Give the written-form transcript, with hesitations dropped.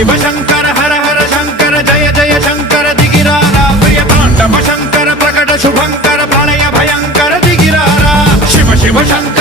शिव शंकर हर हर शंकर जय जय शंकर दिगिरारा प्रिय तांडव शंकर प्रकट शुभंकर प्रलय भयंकर दिगिरारा शिव शिव शंकर